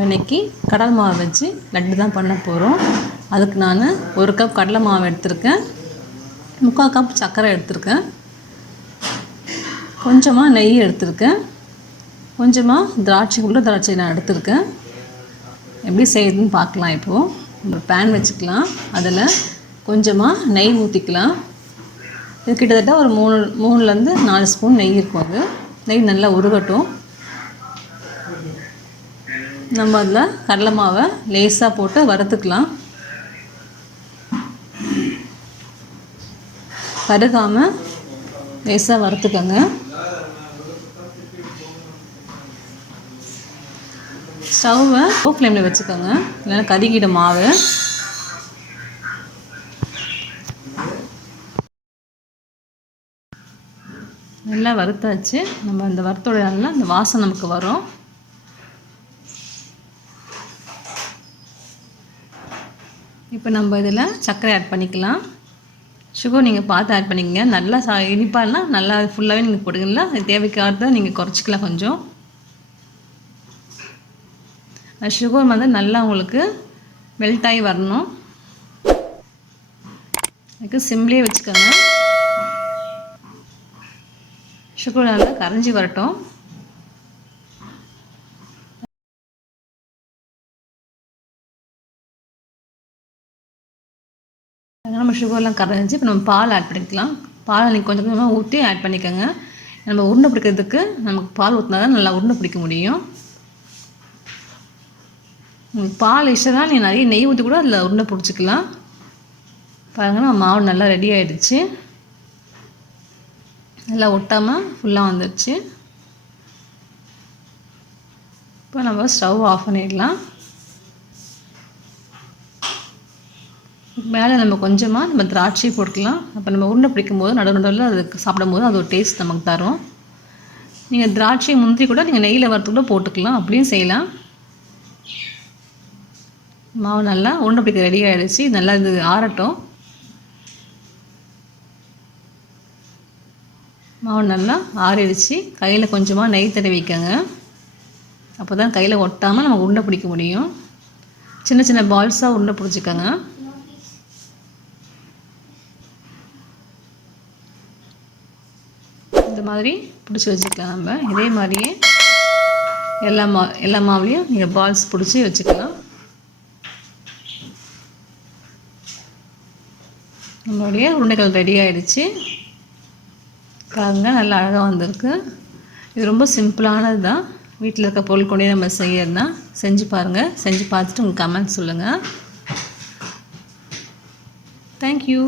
நம்ம இன்றைக்கி கடலை மாவு வச்சு லட்டு தான் பண்ண போகிறோம். அதுக்கு நான் 1 கப் கடலை மாவு எடுத்திருக்கேன், 3/4 கப் சர்க்கரை எடுத்திருக்கேன், கொஞ்சமாக நெய் எடுத்திருக்கேன், கொஞ்சமாக திராட்சை நான் எடுத்திருக்கேன். எப்படி செய்யுதுன்னு பார்க்கலாம். இப்போது ஒரு பேன் வச்சுக்கலாம், அதில் கொஞ்சமாக நெய் ஊற்றிக்கலாம். இது கிட்டத்தட்ட ஒரு 3லேருந்து 4 ஸ்பூன் நெய் இருக்கும். அது நெய் நல்லா உருகட்டும். நம்ம அதில் கடலை மாவை லேசாக போட்டு வறுத்துக்கலாம். கருகாமல் லேசாக வறுத்துக்கோங்க. ஸ்டவ்வை லோ ஃப்ளேமில் வச்சுக்கோங்க, இல்லைன்னா கருகிடும் மாவு. நல்லா வறுத்தாச்சு. நம்ம அந்த வறுத்தோட நல்லா அந்த வாசம் நமக்கு வரும். இப்போ நம்ம இதில் சர்க்கரை ஆட் பண்ணிக்கலாம். சுகர் நீங்கள் பார்த்து ஆட் பண்ணிக்கங்க. நல்லா இனிப்பானா நல்லா ஃபுல்லாகவே நீங்கள் போடுங்களா, தேவைக்காக நீங்கள் குறைச்சிக்கலாம். கொஞ்சம் சுகர் வந்து நல்லா உங்களுக்கு மெல்ட் ஆகி வரணும். அதுக்கு சிம்லேயே வச்சுக்கோங்க. சுகர் நல்லா கரைஞ்சி வரட்டும். நம்ம சுகர்லாம் கரைஞ்சி இப்போ நம்ம பால் ஆட் பண்ணிக்கலாம். பாலை நீங்கள் கொஞ்சம் கொஞ்சமாக ஊற்றி ஆட் பண்ணிக்கோங்க. நம்ம உருண்டை பிடிக்கிறதுக்கு நமக்கு பால் ஊற்றினா தான் நல்லா உருண்டை பிடிக்க முடியும். உங்களுக்கு பால் இஷ்டம்னா நீங்கள் நிறைய நெய் ஊற்றி கூட அதில் உருண்டை பிடிச்சிக்கலாம். பாருங்கள், நம்ம மாவு நல்லா ரெடி ஆகிடுச்சு. நல்லா ஒட்டாமல் ஃபுல்லாக வந்துடுச்சு. இப்போ நம்ம ஸ்டவ் ஆஃப் பண்ணிடலாம். மேலே நம்ம கொஞ்சமாக திராட்சை போட்டுக்கலாம். அப்போ நம்ம உருண்டை பிடிக்கும் போது நடுவில் அதுக்கு சாப்பிடும்போது அது ஒரு டேஸ்ட் நமக்கு தரும். நீங்கள் திராட்சை முந்திரி கூட நீங்கள் நெய்யில் வறுத்து கூட போட்டுக்கலாம், அப்படியும் செய்யலாம். மாவு நல்லா உருண்டை பிடிக்க ரெடி ஆகிடுச்சு. நல்லா இது ஆறட்டும். மாவு நல்லா ஆறிடுச்சு. கையில் கொஞ்சமாக நெய் தடவிக்கங்க. அப்போ தான் கையில் ஒட்டாமல் நம்ம உருண்டை பிடிக்க முடியும். சின்ன சின்ன பால்ஸாக உருண்டை பிடிச்சிக்கோங்க. இந்த மாதிரி பிடிச்சி வச்சுக்கலாம். நம்ம இதே மாதிரியே எல்லா மாவுலேயும் நீங்கள் பால்ஸ் பிடிச்சி வச்சுக்கலாம். நம்மளுடைய உருண்டைகள் ரெடி ஆகிடுச்சு. பாருங்கள், நல்லா அழகாக வந்திருக்கு. இது ரொம்ப சிம்பிளானது தான். வீட்டில் இருக்க பொருள் கொண்டே நம்ம செய்யறதுனா செஞ்சு பாருங்கள். செஞ்சு பார்த்துட்டு உங்கள் கமெண்ட் சொல்லுங்கள். தேங்க்யூ.